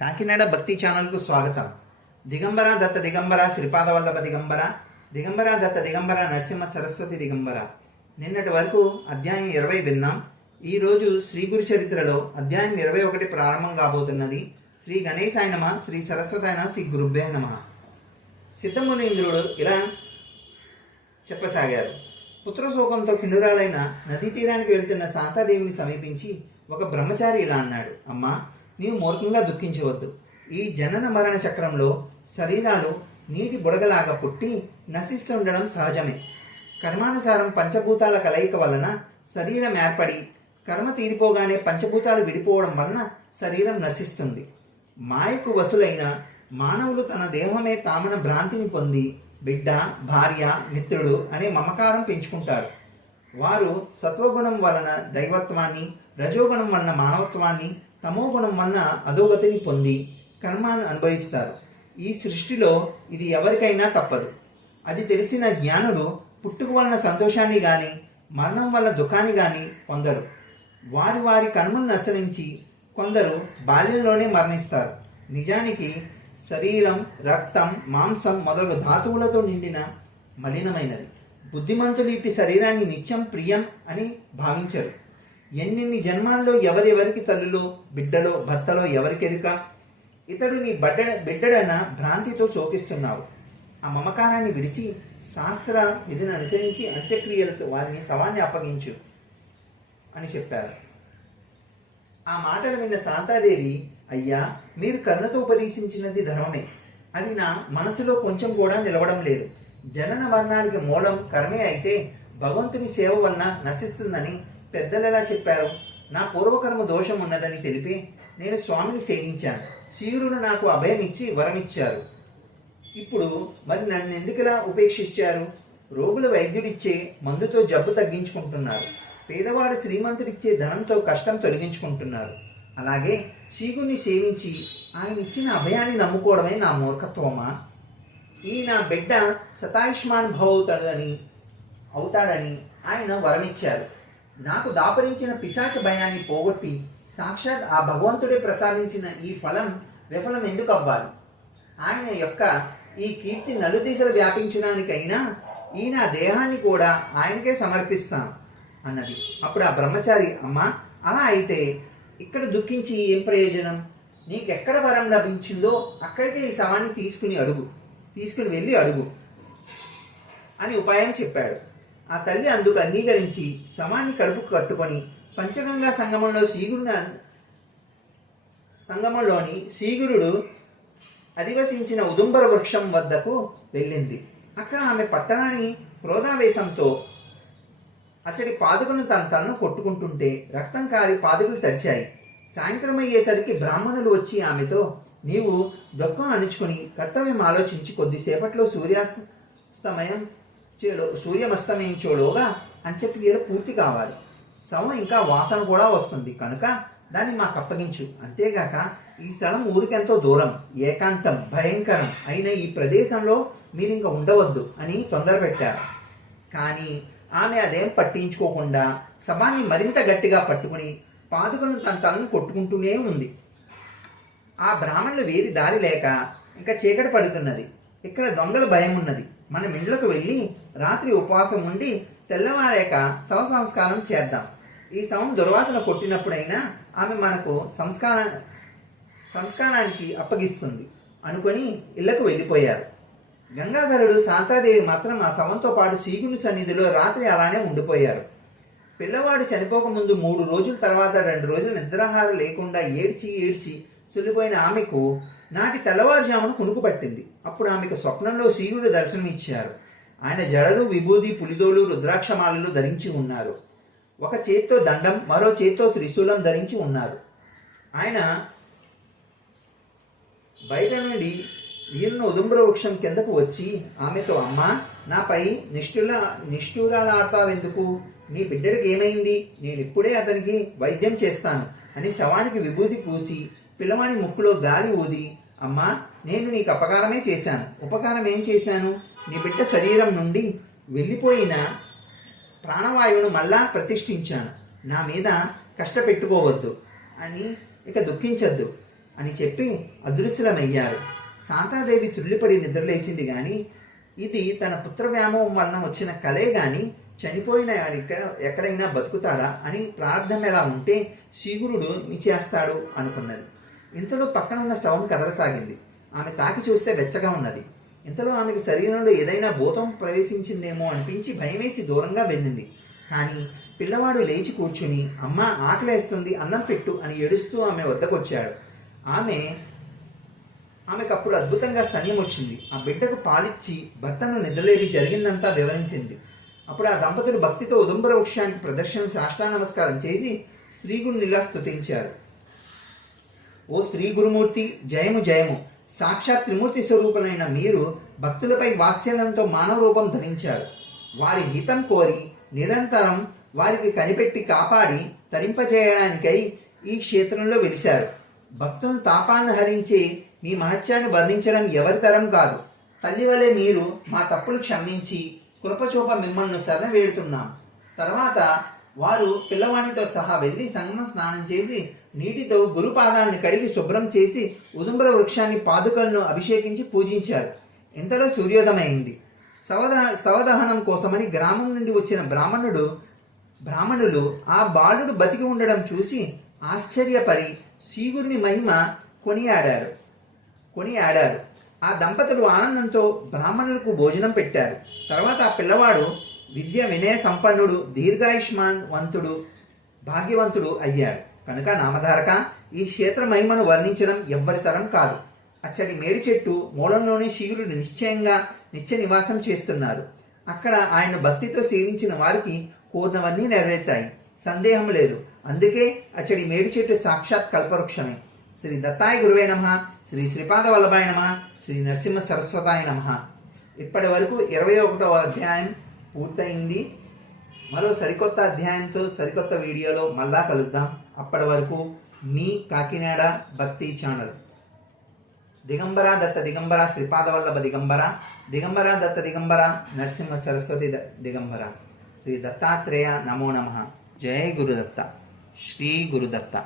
కాకినాడ భక్తి ఛానల్కు స్వాగతం. దిగంబర దత్త దిగంబర శ్రీపాదవల్లభ దిగంబర దిగంబర దత్త దిగంబర నరసింహ సరస్వతి దిగంబర. నిన్నటి వరకు అధ్యాయం ఇరవై విన్నాం. ఈ రోజు శ్రీ గురు చరిత్రలో అధ్యాయం ఇరవై ఒకటి ప్రారంభం కాబోతున్నది. శ్రీ గణేశాయ నమ శ్రీ సరస్వతాయన శ్రీ గురుభ్య నమ. సిద్ధమునీంద్రుడు ఇలా చెప్పసాగారు. పుత్రశోకంతో కిన్నురాలైన నదీ తీరానికి వెళ్తున్న శాంతాదేవిని సమీపించి ఒక బ్రహ్మచారి ఇలా అన్నాడు. అమ్మా నీవు మూర్ఖంగా దుఃఖించవద్దు. ఈ జనన మరణ చక్రంలో శరీరాలు నీటి బుడగలాగా పుట్టి నశిస్తుండడం సహజమే. కర్మానుసారం పంచభూతాల కలయిక వలన శరీరం ఏర్పడి కర్మ తీరిపోగానే పంచభూతాలు విడిపోవడం వలన శరీరం నశిస్తుంది. మాయకు వసులైన మానవులు తన దేహమే తామన భ్రాంతిని పొంది బిడ్డ భార్య మిత్రుడు అనే మమకారం పెంచుకుంటారు. వారు సత్వగుణం వలన దైవత్వాన్ని రజోగుణం వలన మానవత్వాన్ని తమోగుణం వలన అధోగతిని పొంది కర్మాన్ని అనుభవిస్తారు. ఈ సృష్టిలో ఇది ఎవరికైనా తప్పదు. అది తెలిసిన జ్ఞానులు పుట్టుక వలన సంతోషాన్ని కానీ మరణం వల్ల దుఃఖాన్ని కానీ పొందరు. వారి వారి కర్మలను అనుసరించి కొందరు బాల్యంలోనే మరణిస్తారు. నిజానికి శరీరం రక్తం మాంసం మొదలగు ధాతువులతో నిండిన మలినమైనది. బుద్ధిమంతులు ఇట్టి శరీరాన్ని నిత్యం ప్రియం అని భావించరు. ఎన్నెన్ని జన్మాల్లో ఎవరెవరికి తల్లులో బిడ్డలో భర్తలో ఎవరికెరుక? ఇతడు నీ బడ్డ బిడ్డడన భ్రాంతితో శోకిస్తున్నావు. ఆ మమకారాన్ని విడిచి శాస్త్ర విధిని అనుసరించి అంత్యక్రియలతో వారిని శవాన్ని అప్పగించు అని చెప్పారు. ఆ మాటలు విన్న శాంతాదేవి అయ్యా మీరు కర్ణతో ఉపదేశించినది ధర్మమే. అది నా మనసులో కొంచెం కూడా నిలవడం లేదు. జనన మరణానికి మూలం కర్మే అయితే భగవంతుని సేవ వలన నశిస్తుందని పెద్దలు ఎలా చెప్పారు? నా పూర్వకర్మ దోషం ఉన్నదని తెలిపి నేను స్వామిని సేవించాను. శివుడు నాకు అభయం ఇచ్చి వరమిచ్చారు ఇప్పుడు మరి నన్ను ఎందుకులా ఉపేక్షించారు? రోగుల వైద్యుడిచ్చే మందుతో జబ్బు తగ్గించుకుంటున్నారు. పేదవాడు శ్రీమంతుడిచ్చే ధనంతో కష్టం తొలగించుకుంటున్నారు. అలాగే శీగుని సేవించి ఆయన ఇచ్చిన అభయాన్ని నమ్ముకోవడమే నా మూర్ఖత్వమా? ఈయన బిడ్డ శతాయుష్మాన్ భవవుతాడని అవుతాడని ఆయన వరమిచ్చారు. నాకు దాపరించిన పిశాచ భయాన్ని పోగొట్టి సాక్షాత్ ఆ భగవంతుడే ప్రసాదించిన ఈ ఫలం విఫలం ఎందుకు అవ్వాలి ఆయన యొక్క ఈ కీర్తి నలుదిశలు వ్యాపించడానికైనా ఈయన దేహాన్ని కూడా ఆయనకే సమర్పిస్తాను అన్నది. అప్పుడు ఆ బ్రహ్మచారి అమ్మ అలా అయితే ఇక్కడ దుఃఖించి ఏం ప్రయోజనం? నీకెక్కడ వరం లభించిందో అక్కడికే ఈ శవాన్ని తీసుకుని అడుగు. తీసుకుని వెళ్ళి అడుగు అని ఉపాయం చెప్పాడు. ఆ తల్లి అందుకు అంగీకరించి శవాన్ని కడుపు కట్టుకొని పంచగంగా సంగమంలో సీగురుని సంగమంలోని సీగురుడు అధివసించిన ఉదుంబర వృక్షం వద్దకు వెళ్ళింది. అక్కడ ఆమె పట్టణాన్ని క్రోధావేశంతో అతడి పాదుకను తన తలను కొట్టుకుంటుంటే రక్తం కారి పాదుకలు తడిచాయి సాయంత్రం అయ్యేసరికి బ్రాహ్మణులు వచ్చి ఆమెతో నీవు దుఃఖం అణుచుకుని కర్తవ్యం ఆలోచించి కొద్దిసేపట్లో సూర్యాస్తమయం చేలో సూర్యమస్తమయించోలోగా అంత్యక్రియలు పూర్తి కావాలి. శవం ఇంకా వాసన కూడా వస్తుంది. కనుక దాన్ని మాకు అప్పగించు. అంతేగాక ఈ స్థలం ఊరికెంతో దూరం ఏకాంతం భయంకరం అయిన ఈ ప్రదేశంలో మీరు ఇంకా ఉండవద్దు అని తొందర పెట్టారు. కానీ ఆమె అదేం పట్టించుకోకుండా శవాన్ని మరింత గట్టిగా పట్టుకుని పాదుకలను తన తలను కొట్టుకుంటూనే ఉంది. ఆ బ్రాహ్మణులు వేరి దారి లేక ఇంకా చీకటి పడుతున్నది. ఇక్కడ దొంగల భయం ఉన్నది. మనం ఇండ్లకు వెళ్ళి రాత్రి ఉపవాసం ఉండి తెల్లవారాక శవ సంస్కారం చేద్దాం. ఈ శవం దుర్వాసన కొట్టినప్పుడైనా ఆమె మనకు సంస్కార సంస్కారానికి అప్పగిస్తుంది. అనుకొని ఇళ్ళకు వెళ్ళిపోయారు. గంగాధరుడు శాంతాదేవి మాత్రం ఆ శవంతో పాటు శ్రీగుని సన్నిధిలో రాత్రి అలానే ఉండిపోయారు. పిల్లవాడు చనిపోకముందు మూడు రోజుల తర్వాత రెండు రోజులు నిద్రాహారం లేకుండా ఏడ్చి ఏడ్చి సులిపోయిన ఆమెకు నాటి తెల్లవారుజామున కునుకు పట్టింది. అప్పుడు ఆమెకు స్వప్నంలో శివుడు దర్శనమిచ్చారు. ఆయన జడలు విభూది పులిదోలు రుద్రాక్షమాలలు ధరించి ఉన్నారు. ఒక చేత్తో దండం మరో చేత్తో త్రిశూలం ధరించి ఉన్నారు. ఆయన బయట నుండి ఈయన ఉదుంబర వృక్షం కిందకు వచ్చి ఆమెతో అమ్మ నాపై నిష్ఠుల నిష్ఠూరాలాడతావెందుకు నీ బిడ్డడికి ఏమైంది? నేను ఇప్పుడే అతనికి వైద్యం చేస్తాను అని శవానికి విభూతి పూసి పిల్లవాడి ముక్కులో గాలి ఊది అమ్మా నేను నీకు అపకారమే చేశాను. ఉపకారం ఏం చేశాను? నీ బిడ్డ శరీరం నుండి వెళ్ళిపోయిన ప్రాణవాయువును మళ్ళా ప్రతిష్ఠించాను. నా మీద కష్టపెట్టుకోవద్దు అని ఇక దుఃఖించద్దు అని చెప్పి అదృశ్యమయ్యారు. శాంతాదేవి తుల్లిపడి నిద్రలేచింది కానీ ఇది తన పుత్ర వ్యామోహం వలన వచ్చిన కలే గాని చనిపోయిన ఇక్కడ ఎక్కడైనా బతుకుతాడా అని ప్రార్థన ఎలా ఉంటే శీగురుడు మీ చేస్తాడు అనుకున్నది. ఇంతలో పక్కన ఉన్న శవం కదలసాగింది. ఆమె తాకి చూస్తే వెచ్చగా ఉన్నది. ఇంతలో ఆమెకు శరీరంలో ఏదైనా భూతం ప్రవేశించిందేమో అనిపించి భయమేసి దూరంగా వెళ్ళింది. కానీ పిల్లవాడు లేచి కూర్చుని అమ్మ ఆకలేస్తుంది అన్నం పెట్టు అని ఏడుస్తూ ఆమె వద్దకొచ్చాడు. ఆమె ఆమెకు అప్పుడు అద్భుతంగా సన్యం వచ్చింది ఆ బిడ్డకు పాలిచ్చి భర్తను నిద్రలేవి జరిగిందంతా వివరించింది. అప్పుడు ఆ దంపతులు భక్తితో ఉదంబర వృక్షానికి ప్రదర్శన సాష్టా నమస్కారం చేసి శ్రీగురుని ఇలా స్తుతించారు. ఓ శ్రీ గురుమూర్తి జయము జయము. సాక్షాత్ త్రిమూర్తి స్వరూపులైన మీరు భక్తులపై వాత్సల్యంతో మానవ రూపం ధరించారు. వారి హితం కోరి నిరంతరం వారికి కనిపెట్టి కాపాడి తరింపజేయడానికై ఈ క్షేత్రంలో వెలిశారు. భక్తులను తాపాన్ని హరించి మీ మహత్యాన్ని వర్ణించడం ఎవరి తరం కాదు. తల్లి వలె మీరు మా తప్పులు క్షమించి కృపచూప మిమ్మల్ని శరణ వేడుతున్నాం. తర్వాత వారు పిల్లవాడితో సహా వెళ్ళి సంగమ స్నానం చేసి నీటితో గురుపాదాన్ని కడిగి శుభ్రం చేసి ఉదుంబర వృక్షాన్ని పాదుకలను అభిషేకించి పూజించారు. ఇంతలో సూర్యోదయమైంది. సవదహ సవదహనం కోసమని గ్రామం నుండి వచ్చిన బ్రాహ్మణుడు బ్రాహ్మణులు ఆ బాలుడు బతికి ఉండడం చూసి ఆశ్చర్యపరి శ్రీగురిని మహిమ కొనియాడారు. కొనియాడారు. ఆ దంపతులు ఆనందంతో బ్రాహ్మణులకు భోజనం పెట్టారు. తర్వాత ఆ పిల్లవాడు విద్య వినయ సంపన్నుడు దీర్ఘాయుష్మాన్ వంతుడు భాగ్యవంతుడు అయ్యాడు. కనుక నామధారక ఈ క్షేత్ర మహిమను వర్ణించడం ఎవ్వరి తరం కాదు. అచ్చడి మేడి చెట్టు మూలంలోని శివుడు నిశ్చయంగా నిత్య నివాసం చేస్తున్నారు. అక్కడ ఆయన భక్తితో సేవించిన వారికి కోరినవన్నీ నెరవేరుతాయి. సందేహం లేదు. అందుకే అచ్చడి మేడి చెట్టు సాక్షాత్ కల్పవృక్షమే. శ్రీ దత్తాయ గురువే నమ శ్రీ శ్రీపాద వల్లభాయ నమ శ్రీ నరసింహ సరస్వతాయ నమ. ఇప్పటి వరకు ఇరవై ఒకటవ అధ్యాయం పూర్తయింది. మరో సరికొత్త అధ్యాయంతో సరికొత్త వీడియోలో మళ్ళా కలుద్దాం. అప్పటి వరకు మీ కాకినాడ భక్తి ఛానల్. దిగంబర దత్త దిగంబర శ్రీపాదవల్లభ దిగంబర దిగంబర దత్త దిగంబర నరసింహ సరస్వతి దిగంబర. శ్రీ దత్తాత్రేయ నమో నమ. జయ గురుదత్త. శ్రీ గురుదత్త.